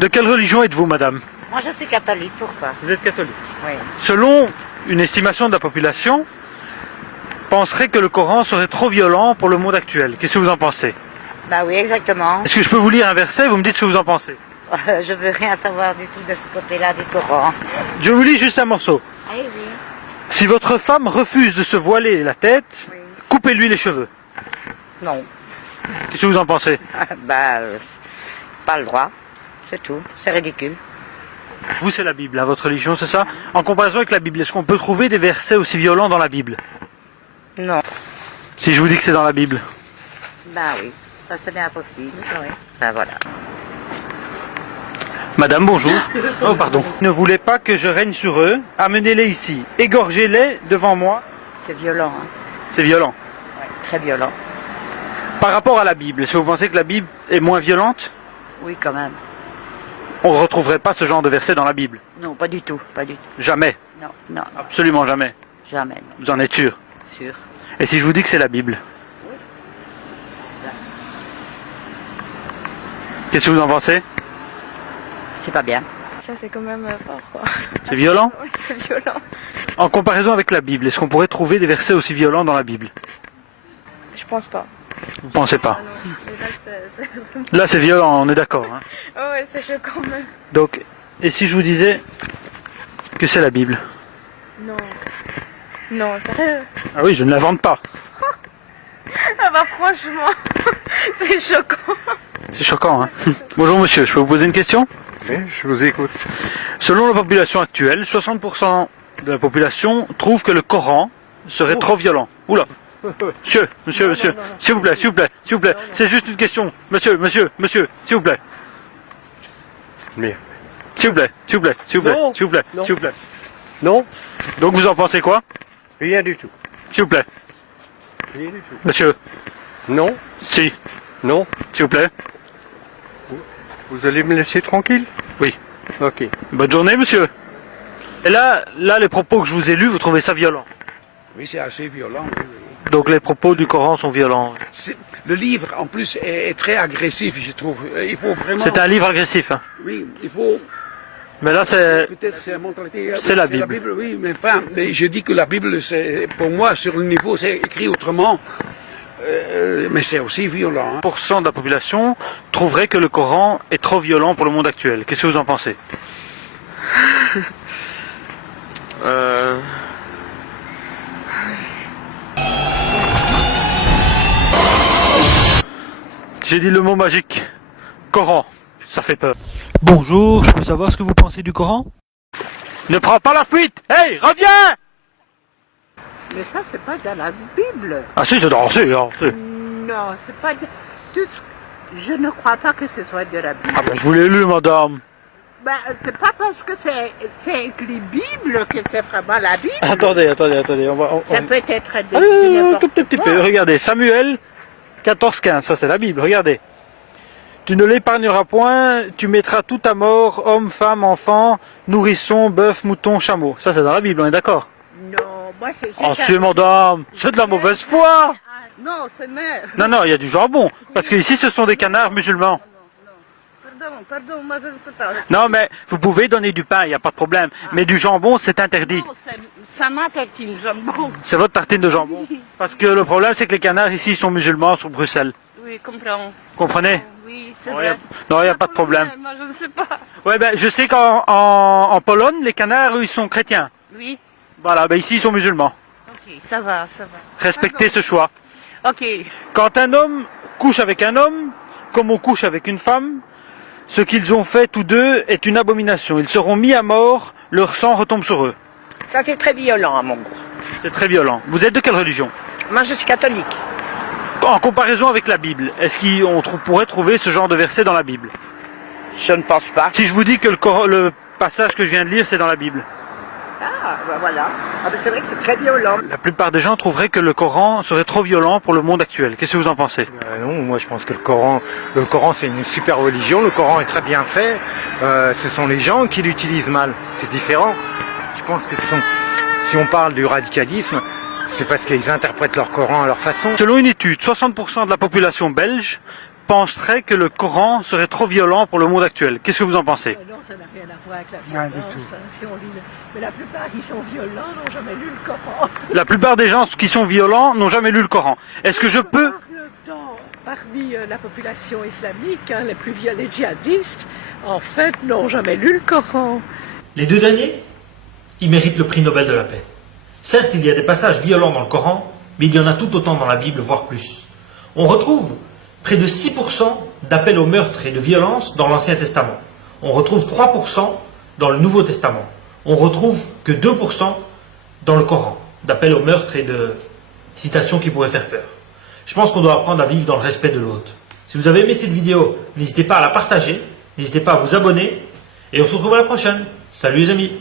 De quelle religion êtes-vous, madame? Moi, je suis catholique, pourquoi? Vous êtes catholique. Oui. Selon une estimation de la population, penserait que le Coran serait trop violent pour le monde actuel. Qu'est-ce que vous en pensez? Bah oui, exactement. Est-ce que je peux vous lire un verset et vous me dites ce que vous en pensez? Je veux rien savoir du tout de ce côté-là du Coran. Je vous lis juste un morceau. Ah oui. Si votre femme refuse de se voiler la tête, Oui. coupez-lui les cheveux. Non. Qu'est-ce que vous en pensez? Pas le droit. C'est tout. C'est ridicule. Vous, c'est la Bible, hein, votre religion, c'est ça? En comparaison avec la Bible, est-ce qu'on peut trouver des versets aussi violents dans la Bible? Non. Si je vous dis que c'est dans la Bible. Bah oui. Ça, c'est bien possible. Oui. Ben voilà. Madame, bonjour. Oh, pardon. Ne voulez pas que je règne sur eux? Amenez-les ici. Égorgez-les devant moi. C'est violent. Hein. C'est violent. Ouais, très violent. Par rapport à la Bible, est-ce que vous pensez que la Bible est moins violente? Oui, quand même. On ne retrouverait pas ce genre de verset dans la Bible. Non, pas du tout. Pas du tout. Jamais. Non, non, non. Absolument jamais. Jamais. Non. Vous en êtes sûr? Sûr. Et si je vous dis que c'est la Bible? Qu'est-ce que vous en pensez? C'est pas bien. Ça c'est quand même fort quoi. C'est violent? Oui, c'est violent. En comparaison avec la Bible, est-ce qu'on pourrait trouver des versets aussi violents dans la Bible? Je pense pas. Vous pensez Ah pas? non. Mais là c'est vraiment... Là, c'est violent, on est d'accord. Hein. Oh ouais, c'est choquant même. Donc, et si je vous disais que c'est la Bible? Non. Non, sérieux. Ah oui, je ne l'invente pas. Ah bah franchement, c'est choquant. C'est choquant, hein. Bonjour monsieur, je peux vous poser une question? Oui, je vous écoute. Selon la population actuelle, 60% de la population trouve que le Coran serait trop violent. Oula. Monsieur, s'il vous plaît, s'il vous plaît, c'est juste une question. Monsieur, s'il vous plaît. Mais S'il vous plaît, s'il vous plaît, s'il vous plaît, Non. s'il vous plaît, Non. s'il vous plaît. non, Donc vous en pensez quoi? rien du tout. S'il vous plaît. Rien du tout. Monsieur, Non, si, non. s'il vous plaît. Vous allez me laisser tranquille? Oui. Ok. Bonne journée, monsieur. Et là, les propos que je vous ai lus, vous trouvez ça violent? Oui, c'est assez violent. Oui, oui. Donc les propos du Coran sont violents. Le livre, en plus, est très agressif, je trouve. Il faut vraiment... C'est un livre agressif. Hein. Oui, il faut... Mais là, c'est... Peut-être c'est la mentalité... C'est la Bible. Oui, mais enfin, mais je dis que la Bible, c'est, pour moi, sur le niveau, c'est écrit autrement. Mais c'est aussi violent. Hein. 1% de la population trouverait que le Coran est trop violent pour le monde actuel. Qu'est-ce que vous en pensez? J'ai dit le mot magique. Coran. Ça fait peur. Bonjour, je peux savoir ce que vous pensez du Coran? Ne prends pas la fuite. Hey, reviens! Mais ça, c'est pas dans la Bible. Ah si, c'est dans... si, Non, c'est pas... Tout ce... Je ne crois pas que ce soit de la Bible. Ah ben, je vous l'ai lu, madame. Ben, c'est pas parce que c'est écrit Bible que c'est vraiment la Bible. Attendez. Ça peut être de Allez, un n'importe tout petit quoi. peu. Regardez, Samuel 14-15, ça c'est la Bible, regardez. Tu ne l'épargneras point, tu mettras tout à mort, homme, femme, enfant, nourrisson, bœuf, mouton, chameau. Ça c'est dans la Bible, on est d'accord? Non, moi c'est... Oh, c'est madame, c'est de la mauvaise foi. Non, c'est mère. Non, il y a du jambon. Parce que ici ce sont des canards musulmans. Pardon, moi je ne sais pas. Non, mais vous pouvez donner du pain, il n'y a pas de problème. Mais du jambon, c'est interdit. Non, ça m'a tartine, jambon. C'est votre tartine de jambon. Parce que le problème, c'est que les canards ici sont musulmans sur Bruxelles. Oui, comprends. Vous comprenez? Oui, c'est Non, vrai. il n'y a pas de problème. Moi je ne sais pas. Ouais, ben, je sais qu'en Pologne, les canards, eux, ils sont chrétiens. Oui, Voilà, ben ici, ils sont musulmans. ok, ça va. Respectez ce choix. Ok, Quand un homme couche avec un homme, comme on couche avec une femme, ce qu'ils ont fait tous deux est une abomination. Ils seront mis à mort, leur sang retombe sur eux. Ça, c'est très violent à mon goût. C'est très violent. Vous êtes de quelle religion? Moi, je suis catholique. En comparaison avec la Bible, est-ce qu'on pourrait trouver ce genre de verset dans la Bible? Je ne pense pas. Si je vous dis que le passage que je viens de lire, c'est dans la Bible. Ah, ben voilà. Ah, ben c'est vrai que c'est très violent. La plupart des gens trouveraient que le Coran serait trop violent pour le monde actuel. Qu'est-ce que vous en pensez? Non, moi je pense que le Coran c'est une super religion, le Coran est très bien fait, ce sont les gens qui l'utilisent mal, c'est différent. Je pense que si on parle du radicalisme, c'est parce qu'ils interprètent leur Coran à leur façon. Selon une étude, 60% de la population belge penserait que le Coran serait trop violent pour le monde actuel. Qu'est-ce que vous en pensez? Non, ça n'a rien à voir avec la Rien du violence. tout. Hein. Si on lit mais la plupart qui sont violents n'ont jamais lu le Coran. La plupart des gens qui sont violents n'ont jamais lu le Coran. Est-ce que je peux... Parmi la population islamique, hein, les plus violents, les djihadistes, en fait, n'ont jamais lu le Coran. Les deux derniers, ils méritent le prix Nobel de la paix. Certes, il y a des passages violents dans le Coran, mais il y en a tout autant dans la Bible, voire plus. On retrouve près de 6% d'appels au meurtre et de violence dans l'Ancien Testament. On retrouve 3% dans le Nouveau Testament. On retrouve que 2% dans le Coran, d'appels au meurtre et de citations qui pourraient faire peur. Je pense qu'on doit apprendre à vivre dans le respect de l'autre. Si vous avez aimé cette vidéo, n'hésitez pas à la partager, n'hésitez pas à vous abonner, et on se retrouve à la prochaine. Salut les amis!